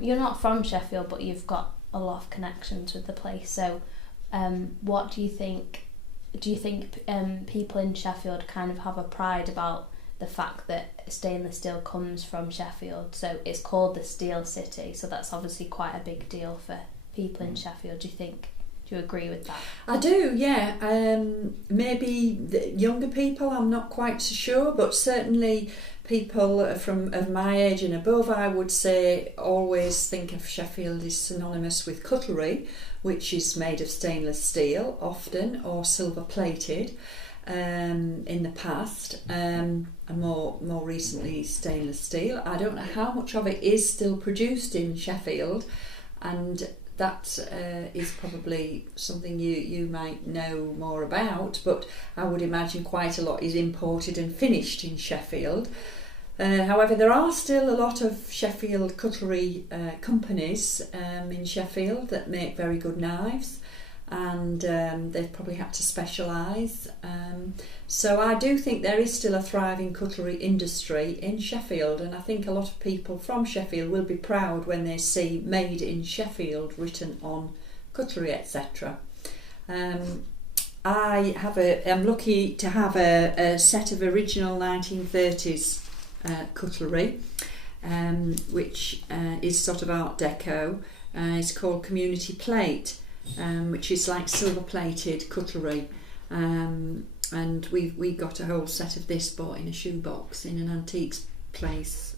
You're not from Sheffield, but you've got a lot of connections with the place. So, what do you think? Do you think people in Sheffield kind of have a pride about the fact that stainless steel comes from Sheffield? So it's called the Steel City. So that's obviously quite a big deal for people in Sheffield. Do you think? Do you agree with that? I do, yeah. Maybe the younger people, I'm not quite so sure, but certainly people of my age and above, I would say, always think of Sheffield as synonymous with cutlery, which is made of stainless steel often, or silver plated in the past, and more recently stainless steel. I don't know how much of it is still produced in Sheffield, and that is probably something you might know more about, but I would imagine quite a lot is imported and finished in Sheffield. However, there are still a lot of Sheffield cutlery companies in Sheffield that make very good knives, and they've probably had to specialise. So I do think there is still a thriving cutlery industry in Sheffield, and I think a lot of people from Sheffield will be proud when they see "Made in Sheffield" written on cutlery, etc. I'm lucky to have a set of original 1930s cutlery, which is sort of Art Deco. It's called Community Plate, which is like silver plated cutlery, and we got a whole set of this bought in a shoebox in an antiques place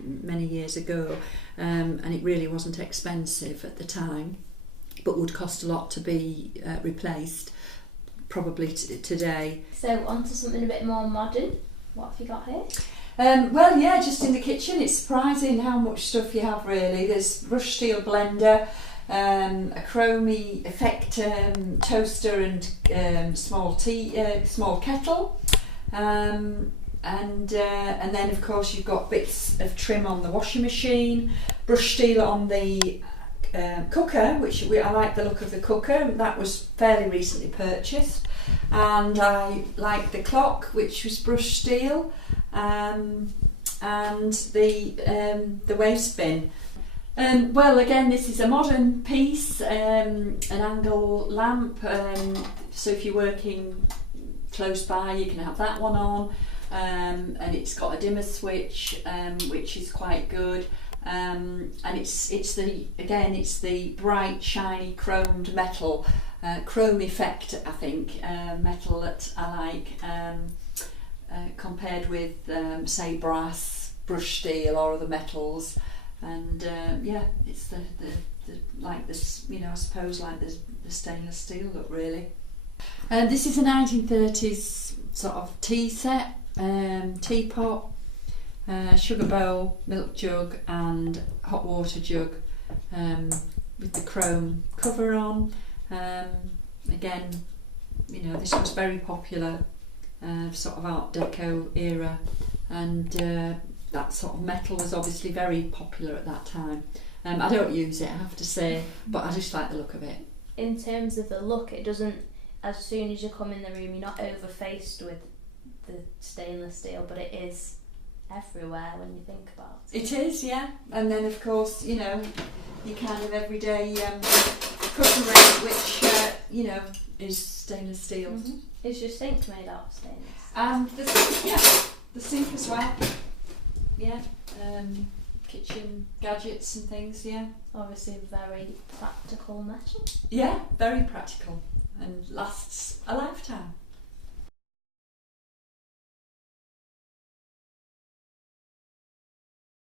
many years ago, and it really wasn't expensive at the time, but would cost a lot to be replaced probably today. So onto something a bit more modern. What have you got here? Well, yeah, just in the kitchen. It's surprising how much stuff you have, really. There's brushed steel blender, a chromy effect toaster and small kettle, and then of course you've got bits of trim on the washing machine, brushed steel on the cooker, which I like the look of the cooker. That was fairly recently purchased, and I like the clock, which was brushed steel, and the waste bin. Well, again, this is a modern piece, an angle lamp, so if you're working close by you can have that one on, and it's got a dimmer switch, which is quite good, and it's the bright shiny chromed metal, chrome effect, I think, metal that I like, compared with say brass, brushed steel or other metals. And yeah, it's the like this, I suppose like the stainless steel look, really. This is a 1930s sort of tea set, teapot, sugar bowl, milk jug and hot water jug, with the chrome cover on. Again, this was very popular, sort of Art Deco era, and that sort of metal was obviously very popular at that time. I don't use it, I have to say, but I just like the look of it. In terms of the look, it doesn't, as soon as you come in the room, you're not over-faced with the stainless steel, but it is everywhere when you think about it. It is, yeah. And then of course, your kind of everyday cutlery, which, is stainless steel. Mm-hmm. Is your sink made out of stainless? And the sink, yeah, the sink as well. Yeah, kitchen gadgets and things, yeah. Obviously very practical metal. Yeah, very practical and lasts a lifetime.